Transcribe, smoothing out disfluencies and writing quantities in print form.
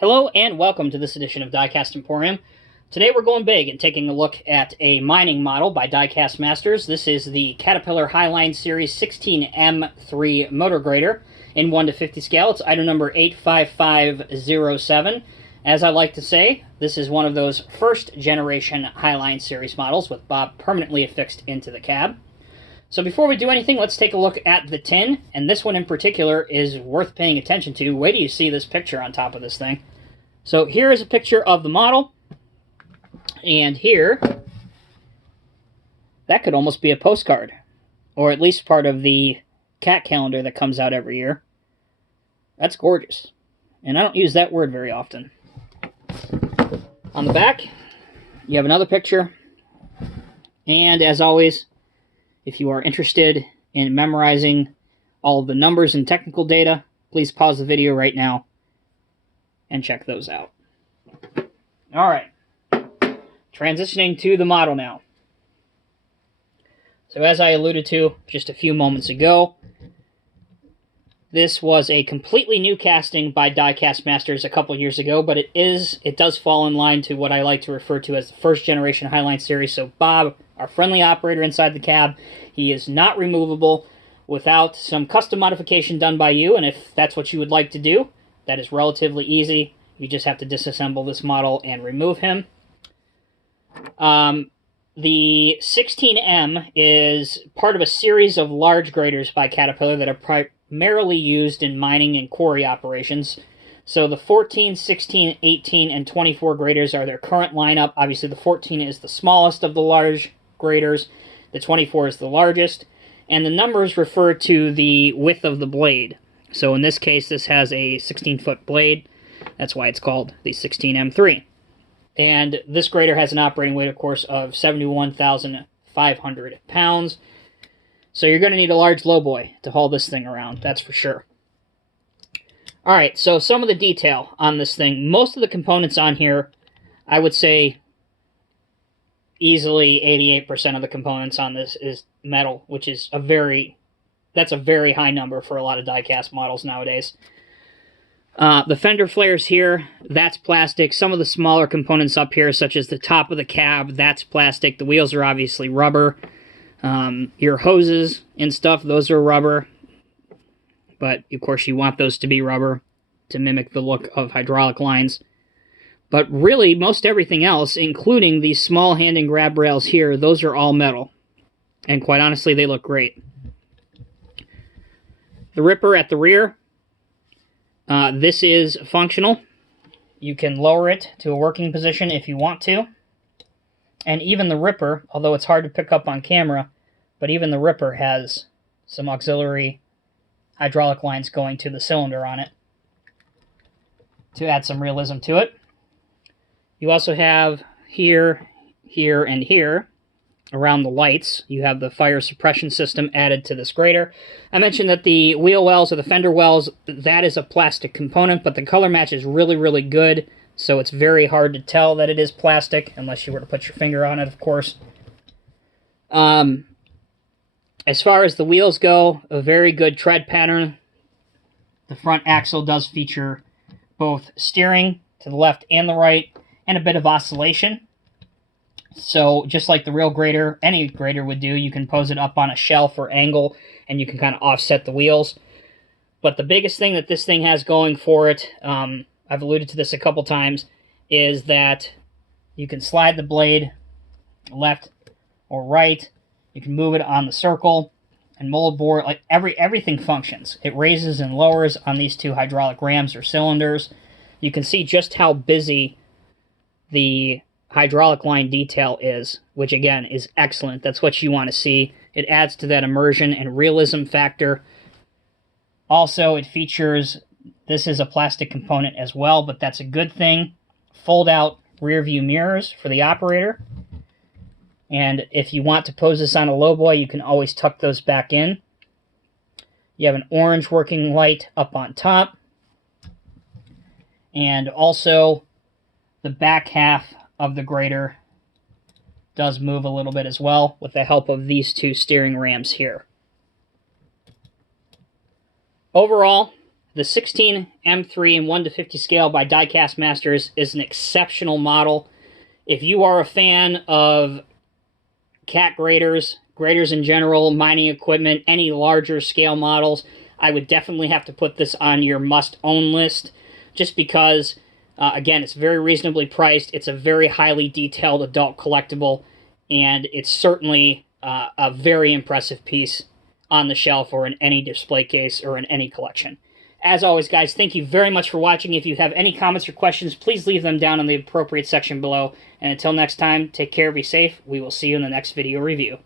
Hello and welcome to this edition of Diecast Emporium. Today we're going big and taking a look at a mining model by Diecast Masters. This is the Caterpillar Highline Series 16M3 motor grader in 1 to 50 scale. It's item number 85507. As I like to say, this is one of those first generation Highline Series models with Bob permanently affixed into the cab. So before we do anything, let's take a look at the tin, and this one in particular is worth paying attention to. Wait till you see this picture on top of this thing. So here is a picture of the model, and here, that could almost be a postcard, or at least part of the cat calendar that comes out every year. That's gorgeous, and I don't use that word very often. On the back, you have another picture, and as always, if you are interested in memorizing all of the numbers and technical data, please pause the video right now and check those out. Alright, transitioning to the model now. So as I alluded to just a few moments ago, this was a completely new casting by Diecast Masters a couple years ago, but it does fall in line to what I like to refer to as the first generation Highline series. So Bob, our friendly operator inside the cab, he is not removable without some custom modification done by you, and if that's what you would like to do, that is relatively easy. You just have to disassemble this model and remove him. The 16M is part of a series of large graders by Caterpillar that are primarily used in mining and quarry operations. So the 14, 16, 18, and 24 graders are their current lineup. Obviously the 14 is the smallest of the large graders. The 24 is the largest. And the numbers refer to the width of the blade. So in this case, this has a 16-foot blade. That's why it's called the 16M3. And this grader has an operating weight, of course, of 71,500 pounds. So you're going to need a large lowboy to haul this thing around, that's for sure. Alright, so some of the detail on this thing. Most of the components on here, I would say easily 88% of the components on this is metal, which is that's a very high number for a lot of die-cast models nowadays. The fender flares here, that's plastic. Some of the smaller components up here, such as the top of the cab, that's plastic. The wheels are obviously rubber. Your hoses and stuff, those are rubber. But, of course, you want those to be rubber to mimic the look of hydraulic lines. But really, most everything else, including these small hand and grab rails here, those are all metal. And quite honestly, they look great. The ripper at the rear, this is functional. You can lower it to a working position if you want to. And even the ripper, although it's hard to pick up on camera, but even the ripper has some auxiliary hydraulic lines going to the cylinder on it to add some realism to it. You also have here, here, and here, around the lights, you have the fire suppression system added to this grader. I mentioned that the wheel wells or the fender wells, that is a plastic component, but the color match is really, really good, so it's very hard to tell that it is plastic, unless you were to put your finger on it, of course. As far as the wheels go, a very good tread pattern. The front axle does feature both steering to the left and the right, and a bit of oscillation. So just like the real grader, any grader would do, you can pose it up on a shelf or angle, and you can kind of offset the wheels. But the biggest thing that this thing has going for it, I've alluded to this a couple times, is that you can slide the blade left or right. You can move it on the circle and mold board. Like everything functions. It raises and lowers on these two hydraulic rams or cylinders. You can see just how busy the hydraulic line detail is, which again is excellent. That's what you want to see. It adds to that immersion and realism factor. Also, it features, this is a plastic component as well, but that's a good thing, fold out rear view mirrors for the operator. And if you want to pose this on a lowboy, you can always tuck those back in. You have an orange working light up on top. And also, the back half of the grader does move a little bit as well with the help of these two steering rams here. Overall, the 16 M3 and 1:50 scale by Diecast Masters is an exceptional model. If you are a fan of cat graders, graders in general, mining equipment, any larger scale models, I would definitely have to put this on your must-own list, just because, again, it's very reasonably priced, it's a very highly detailed adult collectible, and it's certainly a very impressive piece on the shelf or in any display case or in any collection. As always, guys, thank you very much for watching. If you have any comments or questions, please leave them down in the appropriate section below. And until next time, take care, be safe. We will see you in the next video review.